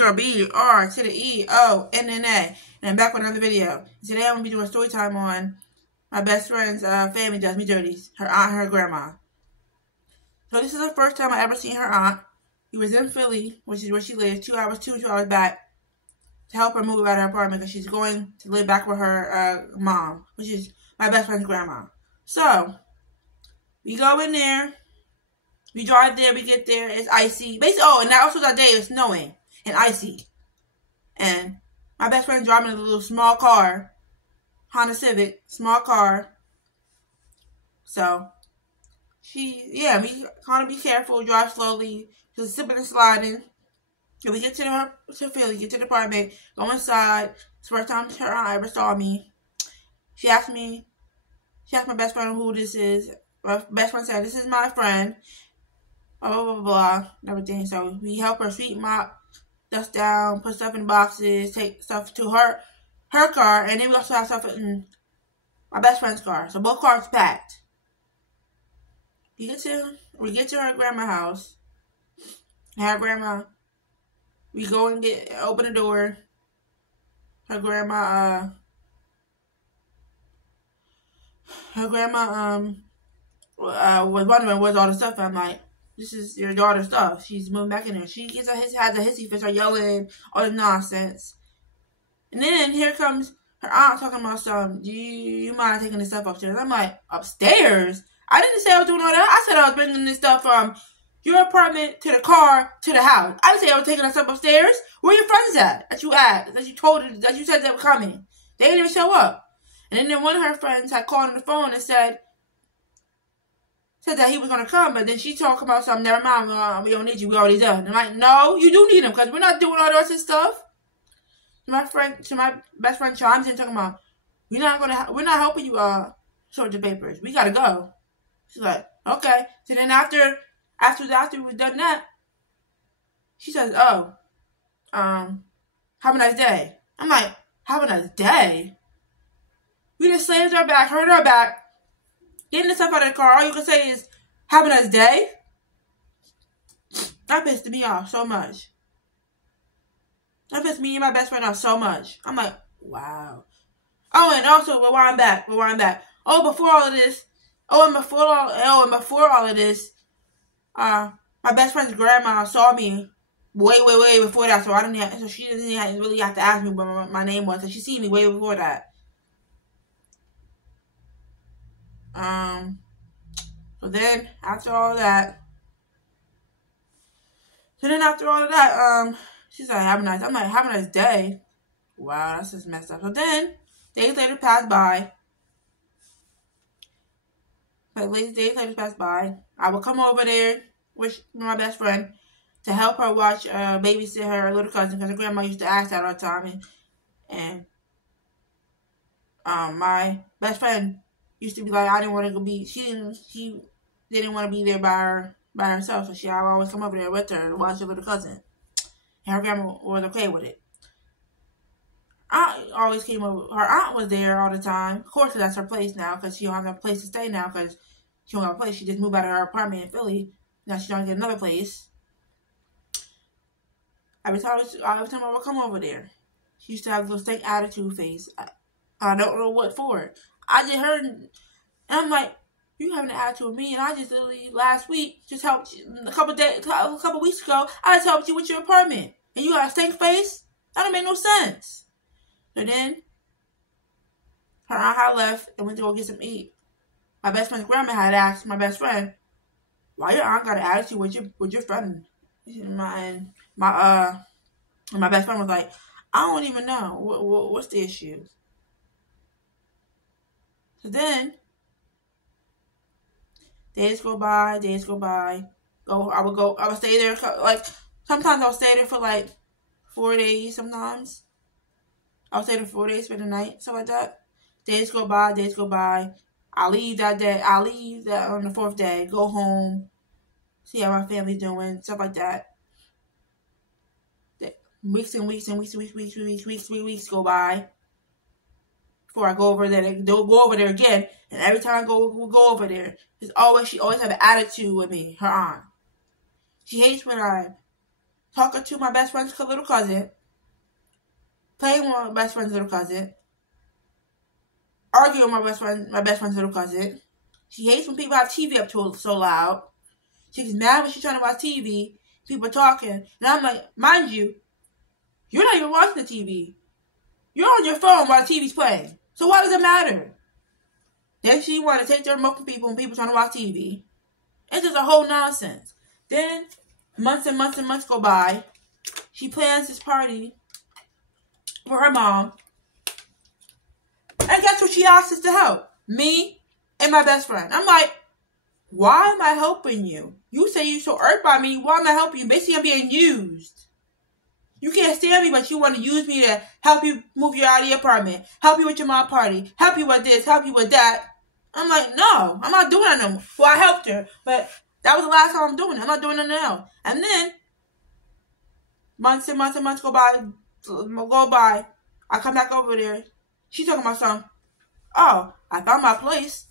girl B-R to the E-O-N-N-A. And I'm back with another video. Today I'm going to be doing story time on my best friend's family does me dirty. Her aunt and her grandma. So this is the first time I ever seen her aunt. He was in Philly, which is where she lives, 2 hours back, to help her move out of her apartment because she's going to live back with her mom, which is my best friend's grandma. So, we go in there. We drive there, we get there, it's icy. Basically, and that also that day it's snowing and icy. And my best friend driving a little small car, Honda Civic, small car. So, we kind of be careful, drive slowly, just slipping and sliding. So we get to Philly, get to the apartment, go inside. It's the first time her aunt ever saw me. She asked my best friend who this is. My best friend said, "This is my friend." Blah, blah, blah, blah, everything. So we help her sweep, mop, dust down, put stuff in boxes, take stuff to her car, and then we also have stuff in my best friend's car. So both cars packed. We get to her grandma's house. And her grandma, we go and open the door. Her grandma was wondering where's all the stuff. I'm like, "This is your daughter's stuff. She's moving back in there." She has a hissy fit, start yelling, all this nonsense. And then here comes her aunt talking about something. "Do you mind taking this stuff upstairs?" I'm like, "Upstairs? I didn't say I was doing all that. I said I was bringing this stuff from your apartment to the car to the house. I didn't say I was taking this stuff upstairs. Where your friends at? That you asked, that you said they were coming. They didn't even show up." And then one of her friends had called on the phone and said that he was going to come, but then she talking about something. "Never mind, we don't need you. We already done." I'm like, "No, you do need him because we're not doing all the rest of this stuff." My best friend chimes in talking about, we're not helping you sort the papers. We gotta go. She's like, "Okay." So then after we've done that, she says, "Oh, have a nice day." I'm like, "Have a nice day?" We just slammed her back, hurt her back. Getting the stuff out of the car, all you can say is, "Have a nice day?" That pissed me off so much. That pissed me and my best friend off so much. I'm like, wow. Oh, and also, rewind back. And before all of this, my best friend's grandma saw me way before that, so she didn't really have to ask me what my name was, so she seen me way before that. So then after all of that, she's like, "Have a nice." I'm like, "Have a nice day." Wow, that's just messed up. So then days later passed by. I would come over there with my best friend to help her watch, babysit her little cousin, because her grandma used to ask that all the time. And my best friend used to be like, I didn't want to go be. She didn't want to be there by herself, so I would always come over there with her to watch her little cousin. And her grandma was okay with it. I always came over. Her aunt was there all the time. Of course, that's her place now, because she don't have a place to stay now, because she don't have a place. She just moved out of her apartment in Philly. Now she's trying to get another place. Every time I would come over there, she used to have a little stank attitude face. I don't know what for. I just heard, and I'm like, "You having an attitude with me?" And I just literally last week just helped you, a couple weeks ago. I just helped you with your apartment, and you got a stank face. That don't make no sense. So then her aunt had left and went to go get some to eat. My best friend's grandma had asked my best friend, "Why your aunt got an attitude with your friend?" And my best friend was like, "I don't even know. What's the issue?" So then days go by. I would stay there, like, sometimes I'll stay there for like 4 days, sometimes. I'll stay there for 4 days, spend the night, stuff like that. Days go by. I leave that day. I leave that on the 4th day, go home, see how my family's doing, stuff like that. Weeks go by before I go over there again. And every time I go over there, she always have an attitude with me, her aunt. She hates when talking to my best friend's little cousin, playing with my best friend's little cousin, arguing with my best friend's little cousin. She hates when people have TV up to so loud. She gets mad when she's trying to watch TV. People talking. And I'm like, mind you, you're not even watching the TV. You're on your phone while the TV's playing. So why does it matter? Then she want to take the remote from people when people trying to watch TV. It's just a whole nonsense. Then months and months and months go by. She plans this party for her mom. And guess what she asks us to help? Me and my best friend. I'm like, why am I helping you? You say you're so irked by me. Why am I helping you? Basically, I'm being used. You can't stand me, but you want to use me to help you move you out of your apartment, help you with your mom party, help you with this, help you with that. I'm like, no, I'm not doing that no more. Well, I helped her, but that was the last time I'm doing it. I'm not doing nothing else. And then months and months and months go by. I come back over there. She talking about something. Oh, I found my place.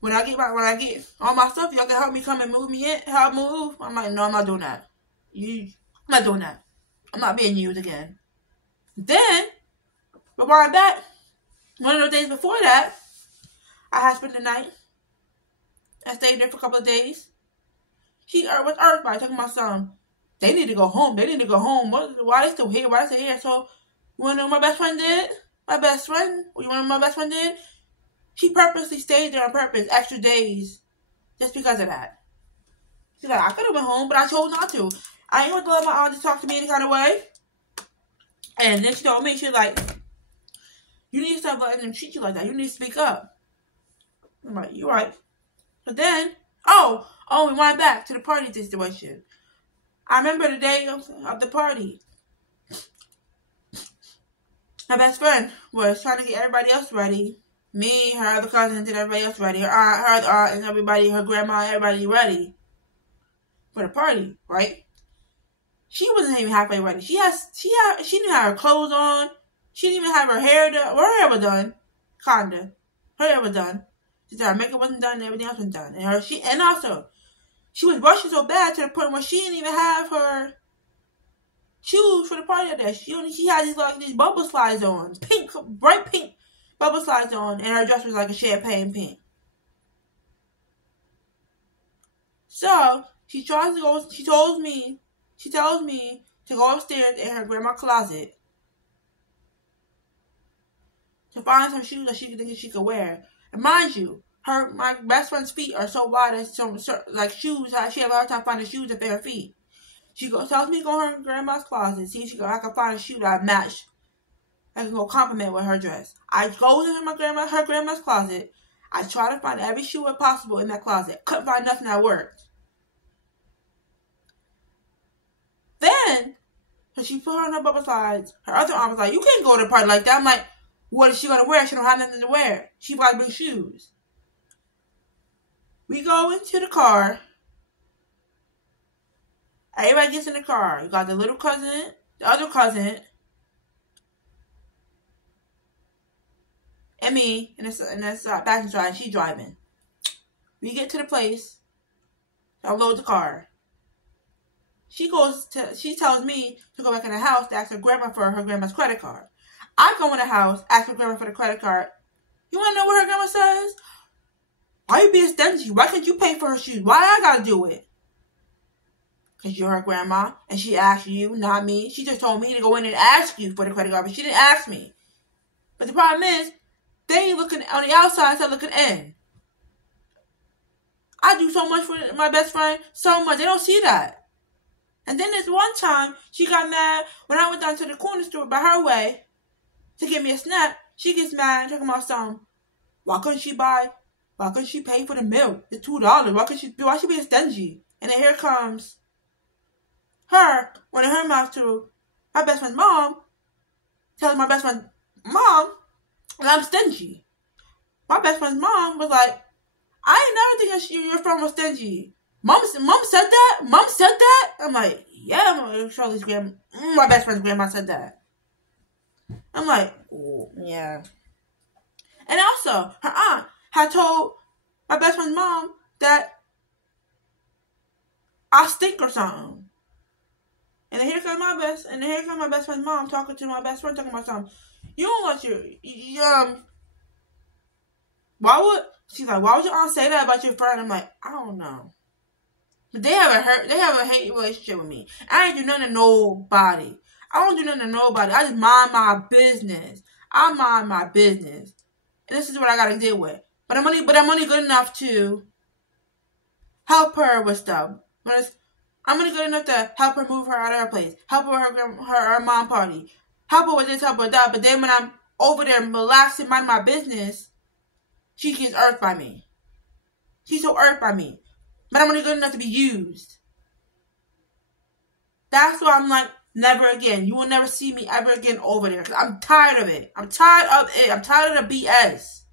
When I get all my stuff, y'all can help me come and move me in, help move. I'm like, no, I'm not doing that. I'm not doing that. I'm not being used again. Then, but while I'm back, one of those days before that, I had spent the night. I stayed there for a couple of days. She was irked by talking about something. They need to go home. They need to go home. Why they still here? Why they still here? So, you want to know what my best friend did? You want to know what my best friend did? She purposely stayed there on purpose, extra days, just because of that. She's like, I could have went home, but I chose not to. I ain't going to let my aunt talk to me any kind of way. And then she told me, she was like, you need to stop letting them treat you like that. You need to speak up. I'm like, you're right. But then, we went back to the party situation. I remember the day of the party. My best friend was trying to get everybody else ready. Me, her other cousins, and everybody else ready. Her aunt, and everybody, her grandma, everybody ready for the party, right? She wasn't even halfway ready. She didn't have her clothes on. She didn't even have her hair done. Well, her hair was done, kinda. Her hair was done. Her makeup wasn't done, and everything else was done. And also, she was rushing so bad to the point where she didn't even have her shoes for the party that day. She had these bubble slides on, bright pink bubble slides on, and her dress was like a champagne pink. So she tells me to go upstairs in her grandma's closet to find some shoes that she could wear. And mind you, my best friend's feet are so wide that shoes. She have a hard time finding shoes that fit her feet. She tells me to go in her grandma's closet, see if I can find a shoe that match. I can go compliment with her dress. I go into her grandma's closet. I try to find every shoe possible in that closet. Couldn't find nothing that worked. Then, when she put her on her bubble slides, her other arm was like, you can't go to a party like that. I'm like, what is she going to wear? She don't have nothing to wear. She got to bring shoes. We go into the car. Everybody gets in the car. You got the little cousin, the other cousin, and me, and this passenger side. She driving. We get to the place. I load the car. She tells me to go back in the house to ask her grandma for her grandma's credit card. I go in the house, ask her grandma for the credit card. You want to know what her grandma says? Why you being stingy? Why can't you pay for her shoes? Why I gotta do it? Because you're her grandma, and she asked you, not me. She just told me to go in and ask you for the credit card, but she didn't ask me. But the problem is, they ain't looking on the outside instead of looking in. I do so much for my best friend, so much. They don't see that. And then this one time, she got mad when I went down to the corner store by her way to get me a snack. She gets mad and talking about something. Why couldn't she pay for the milk? It's $2. Why she being stingy? And then here comes her, running her mouth to my best friend's mom, telling my best friend's mom that I'm stingy. My best friend's mom was like, I ain't never think your friend was stingy. Mom said that? Mom said that? I'm like, yeah, Charlie's my best friend's grandma said that. I'm like, oh, yeah. And also, her aunt had told my best friend's mom that I stink or something. And then here comes my best friend's mom talking to my best friend, talking about something. You don't let why would your aunt say that about your friend? I'm like, I don't know. But they have a hate relationship with me. I ain't do nothing to nobody. I don't do nothing to nobody. I just mind my business. I mind my business. And this is what I gotta deal with. But I'm only good enough to help her with stuff. I'm only good enough to help her move her out of her place. Help her with her mom party. Help her with this, help her with that. But then when I'm over there relaxing, mind my business, she gets irked by me. She's so irked by me. But I'm only good enough to be used. That's why I'm like, never again. You will never see me ever again over there. Because I'm tired of it. I'm tired of it. I'm tired of the BS.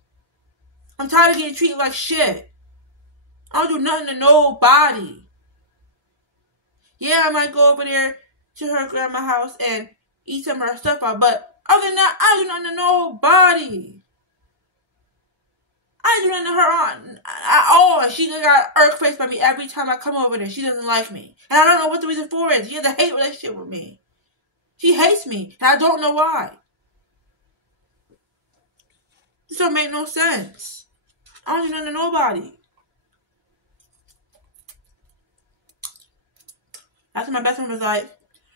I'm tired of getting treated like shit. I don't do nothing to nobody. Yeah, I might go over there to her grandma's house and eat some of her stuff out. But other than that, I don't do nothing to nobody. I ain't doing to her aunt at all. She got irk faced by me every time I come over there. She doesn't like me. And I don't know what the reason for is. She has a hate relationship with me. She hates me. And I don't know why. This don't make no sense. I don't do nothing to nobody. That's when my best friend was like,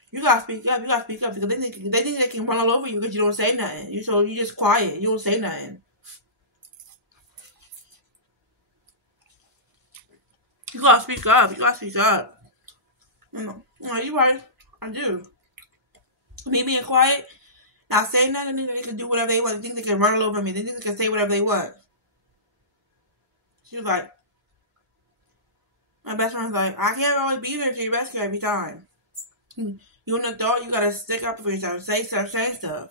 you gotta speak up. You gotta speak up. Because they think they can run all over you because you don't say nothing. So you just quiet. You don't say nothing. You gotta speak up. You gotta speak up. No, you're right. I do. Me being quiet, not saying nothing, they can do whatever they want. They think they can run all over me. They think they can say whatever they want. She was like, my best friend's like, I can't always be there to your rescue every time. You're an adult, you gotta stick up for yourself. Say stuff.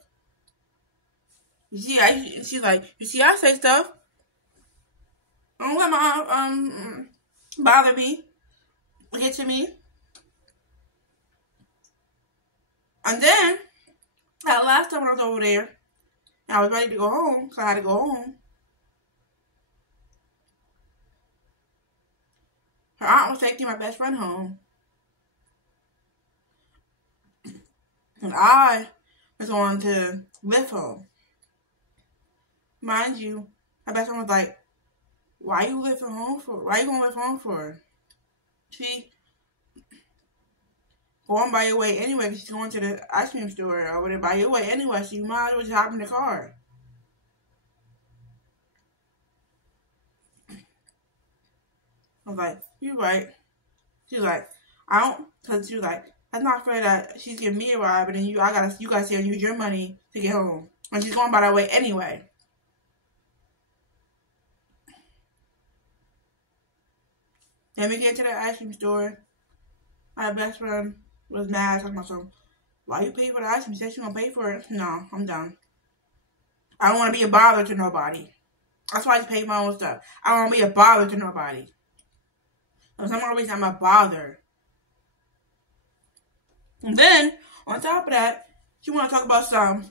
You see, she's like, you see, I say stuff. I don't let my bother me, get to me. And then, that last time when I was over there, and I was ready to go home, because I had to go home, her aunt was taking my best friend home. And I was going to lift home. Mind you, my best friend was like, why you lifting home for? Why you going to lift home for? She going by your way anyway, because she's going to the ice cream store over there by your way anyway, so you might as well just hop in the car. I was like, you're right. She was like, because she was like, that's not fair that she's giving me a ride, but then you gotta say use your money to get home. And she's going by that way anyway. Then we get to the ice cream store. My best friend was mad, talking about something. Why you pay for the ice cream? She said she gonna pay for it. No, I'm done. I don't want to be a bother to nobody. That's why I just pay my own stuff. I don't want to be a bother to nobody. For some reason, I'm a bother. And then, on top of that, she want to talk about some.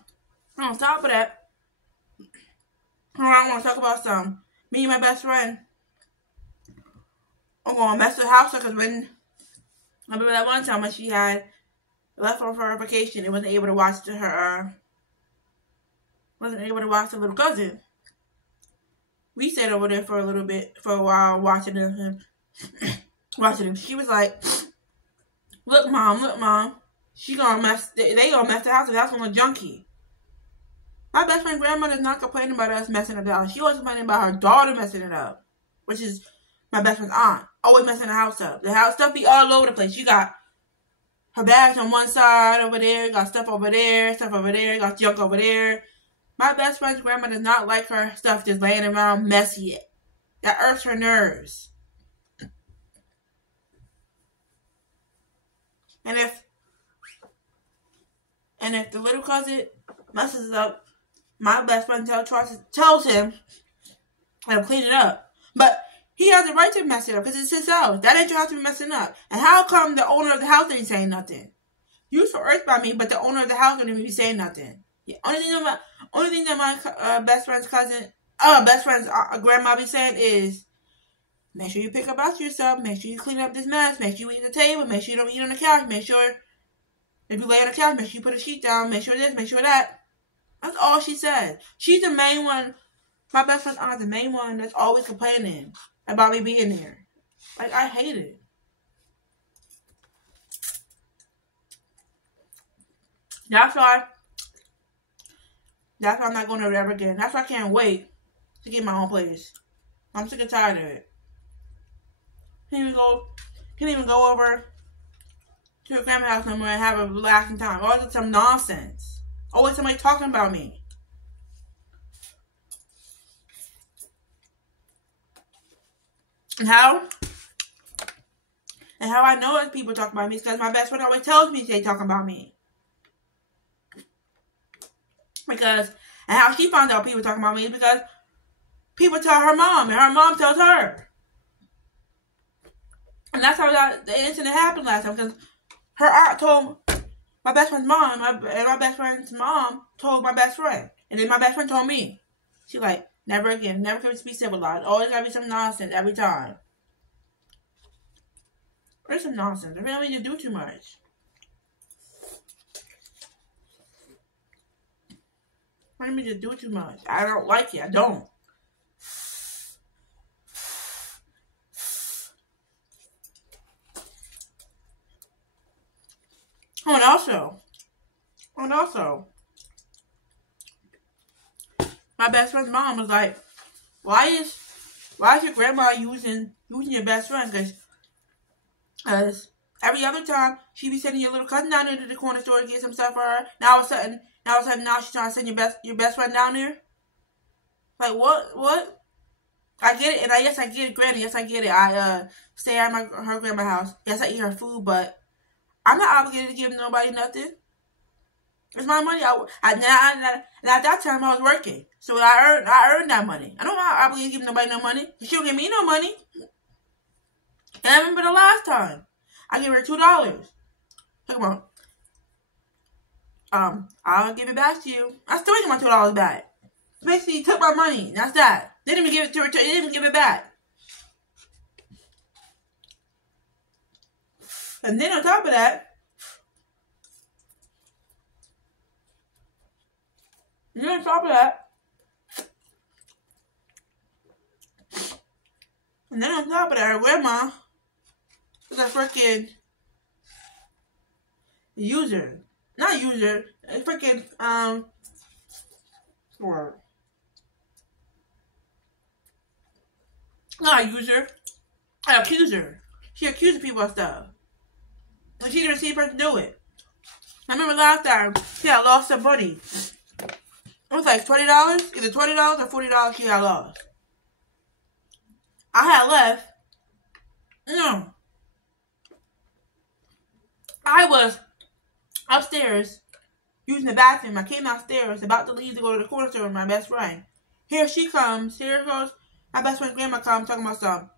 On top of that, I want to talk about some. Me and my best friend, I'm going to mess the house up because when, I remember that one time when she had left for her vacation and wasn't able to watch the little cousin. We stayed over there for a while, watching him. She was like, look, mom. They gonna mess the house. The house gonna look junky. My best friend's grandmother's not complaining about us messing up the house. She was complaining about her daughter messing it up, which is my best friend's aunt. Always messing the house up. The house stuff be all over the place. She got her bags on one side over there, got stuff over there, got junk over there. My best friend's grandma does not like her stuff just laying around messy. That irks her nerves. And if the little cousin messes it up, my best friend tells him to clean it up. But he has the right to mess it up because it's his house. That ain't your house to be messing up. And how come the owner of the house ain't saying nothing? You so irked by me, but the owner of the house don't even be saying nothing. The only thing that my best friend's grandma be saying is, make sure you pick up after yourself. Make sure you clean up this mess. Make sure you eat at the table. Make sure you don't eat on the couch. Make sure If you lay on the couch, make sure you put a sheet down. Make sure this, make sure that. That's all she said. She's the main one. My best friend's aunt, the main one that's always complaining about me being there. Like, I hate it. That's why I'm not going there ever again. That's why I can't wait to get my own place. I'm sick and tired of it. Can't even go over to a grandma's house no more and have a relaxing time. Always some nonsense. Always somebody talking about me. And how I know that people talk about me is because my best friend always tells me they talking about me. And how she finds out people talking about me is because people tell her mom, and her mom tells her. And that's how the incident happened last time, because her aunt told my best friend's mom, and my best friend's mom told my best friend. And then my best friend told me. She like, never again, never can be civilized. Always gotta be some nonsense every time. There's some nonsense. They really need to do too much. I don't mean to do too much. I don't like it. I don't. Oh, and also, my best friend's mom was like, why is your grandma using your best friend? Because every other time she be sending your little cousin down into the corner store to get some stuff for her. Now all of a sudden she's trying to send your best friend down there. Like what? I get it, and yes, I get it, Granny. Yes, I get it. I stay at her grandma's house. Yes, I eat her food, but I'm not obligated to give nobody nothing. It's my money. And at that time, I was working, so I earned that money. I don't want to obligate to give nobody no money. She don't give me no money. And I remember the last time I gave her $2. Come on. I'll give it back to you. I still get my $2 back. Basically, he took my money. That's that. They didn't even give it to her. They didn't even give it back. And then on top of that, her grandma was a freaking user. Not user, a freaking, not a user, an accuser. She accused people of stuff. And she didn't see a person do it. I remember last time she had lost some money. It was like $20, either $20 or $40 she had lost. I had left. No. I was upstairs using the bathroom. I came downstairs about to leave to go to the corner store with my best friend. Here she comes. Here goes my best friend's grandma comes talking about something.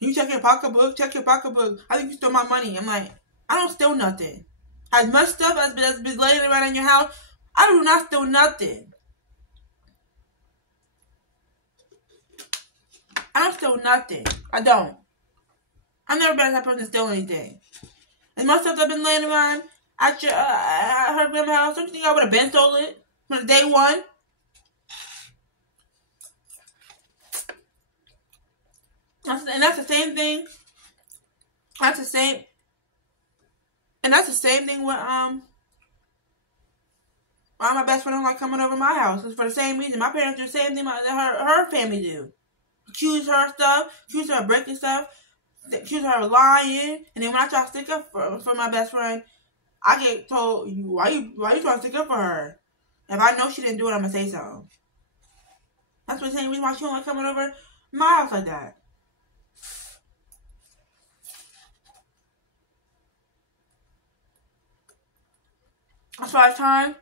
You check your pocketbook. Check your pocketbook. I think you stole my money. I'm like, I don't steal nothing. As much stuff as been laying around in your house, I do not steal nothing. I don't steal nothing. I don't. I've never been that person to steal anything. As much stuff I've been laying around at her grandma's house, don't you think I would have been stole it from day one? And that's the same thing. That's the same thing with why my best friend don't like coming over my house. It's for the same reason. My parents do the same thing that her family do. Accuse her of stuff, accuse her of breaking stuff, accuse her of lying, and then when I try to stick up for my best friend, I get told, why you trying to stick up for her? If I know she didn't do it, I'm gonna say so. That's the same reason why she don't like coming over my house like that. That's why it's time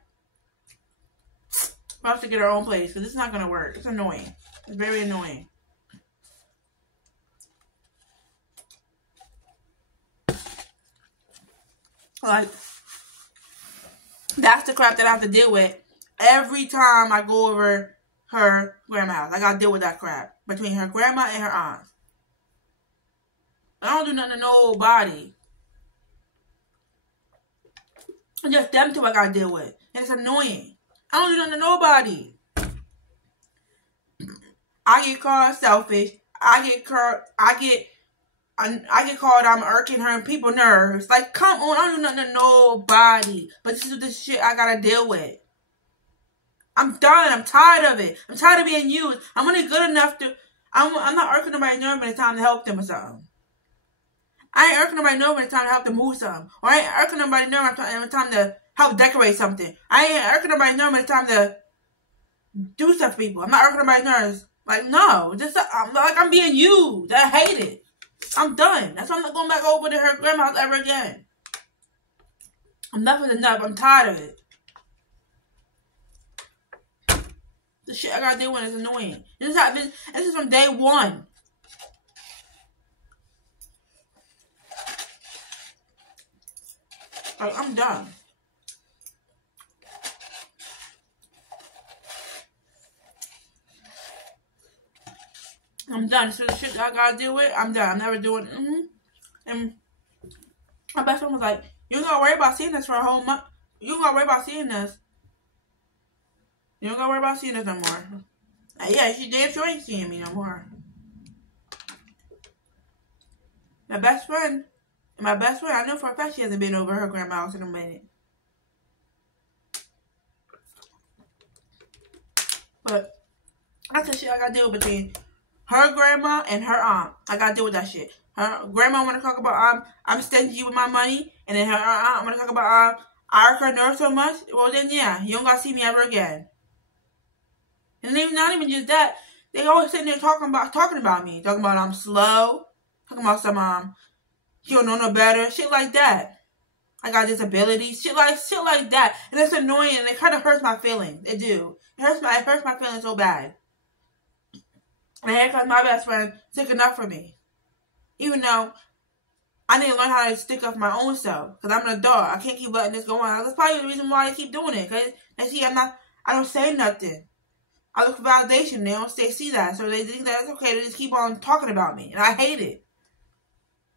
for us to get our own place, because it's not going to work. It's annoying. It's very annoying. Like, that's the crap that I have to deal with every time I go over her grandma's house. I got to deal with that crap between her grandma and her aunt. I don't do nothing to nobody. And just them two I gotta deal with. And it's annoying. I don't do nothing to nobody. I get called selfish. I get called I'm irking her and people nerves. Like, come on, I don't do nothing to nobody. But this is the shit I gotta deal with. I'm done. I'm tired of it. I'm tired of being used. I'm only good enough to... I'm not irking nobody nerve when it's time to help them or something. I ain't irking nobody nerve when it's time to help them move something. Or I ain't irking nobody nerve when it's time to help decorate something. I ain't irking nobody nerve when it's time to do stuff for people. I'm not irking nobody nerves. Like, no. I'm being used. I hate it. I'm done. That's why I'm not going back over to her grandma's ever again. Enough is enough. I'm tired of it. The shit I gotta deal with is annoying. This is from day one. Like, I'm done. I'm done. This is the shit that I gotta deal with. I'm done. I'm never doing it. And my best friend was like, you don't gotta worry about seeing this for a whole month. You don't gotta worry about seeing this. You don't gotta worry about seeing this no more. Yeah, she damn sure ain't seeing me no more. My best friend, I know for a fact she hasn't been over her grandma's house in a minute. But that's the shit I gotta deal with between her grandma and her aunt. I gotta deal with that shit. Her grandma wanna talk about I'm stingy with my money, and then her aunt wanna talk about I irk her nerves so much. Well then yeah, you don't gotta see me ever again. And even not even just that, they always sitting there talking about me, talking about I'm slow, talking about some she don't know no better, shit like that. I got disabilities, shit like that, and it's annoying and it kind of hurts my feelings. It do. It hurts my feelings so bad. And here comes my best friend sticking up for me, even though I need to learn how to stick up for my own self. Cause I'm an adult. I can't keep letting this go on. That's probably the reason why I keep doing it. Cause they see I don't say nothing. I look for validation. They see that. So they think that it's okay to just keep on talking about me. And I hate it.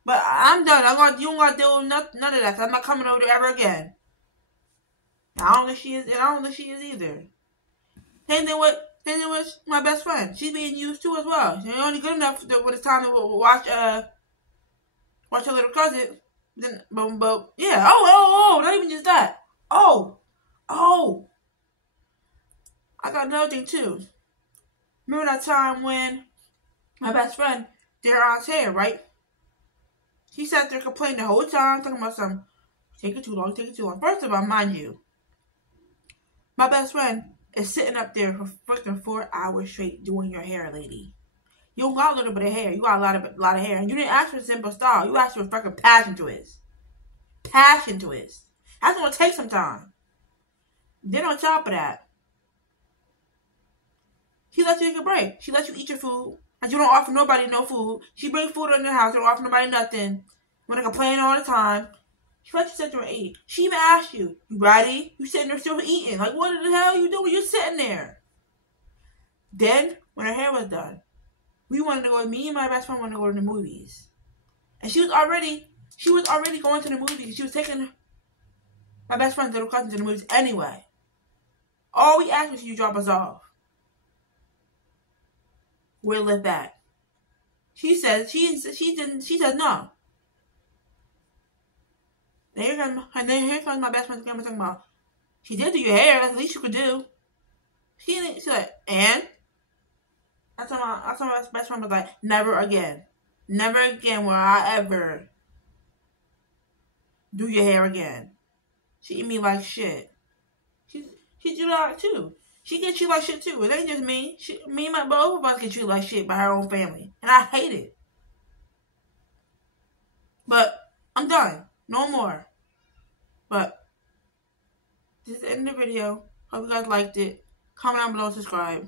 But I'm done. You don't gotta deal with none of that. Cause I'm not coming over there ever again. And I don't think she is. And I don't think she is either. Same thing with my best friend. She's being used too as well. She's only good enough when it's time to watch her little cousin. Then, but yeah. Oh, not even just that. Oh. I got another thing too. Remember that time when my best friend did her aunt's hair, right? She sat there complaining the whole time, talking about taking too long. First of all, mind you, my best friend is sitting up there for freaking 4 hours straight doing your hair, lady. You don't got a little bit of hair. You got a lot of hair. And you didn't ask for a simple style. You asked for a freaking passion twist. Passion twist. That's gonna take some time. Then on top of that, she lets you take a break. She lets you eat your food. And you don't offer nobody no food. She brings food in the house. You don't offer nobody nothing. When they complain all the time. She lets you sit there and eat. She even asked you, you ready? You sitting there still eating. Like, what the hell are you doing? You're sitting there. Then, when her hair was done, me and my best friend wanted to go to the movies. And she was already going to the movies. She was taking my best friend's little cousin to the movies anyway. All we asked was you drop us off. We'll live back. She said no. And then here comes my best friend's grandma talking about, she did do your hair, that's the least you could do. She's like, and? That's why my best friend was like, never again. Never again will I ever do your hair again. She eat me like shit. She do that too. She gets you like shit too. It ain't just me. Me and both of us get you like shit by her own family. And I hate it. But I'm done. No more. But this is the end of the video. Hope you guys liked it. Comment down below and subscribe.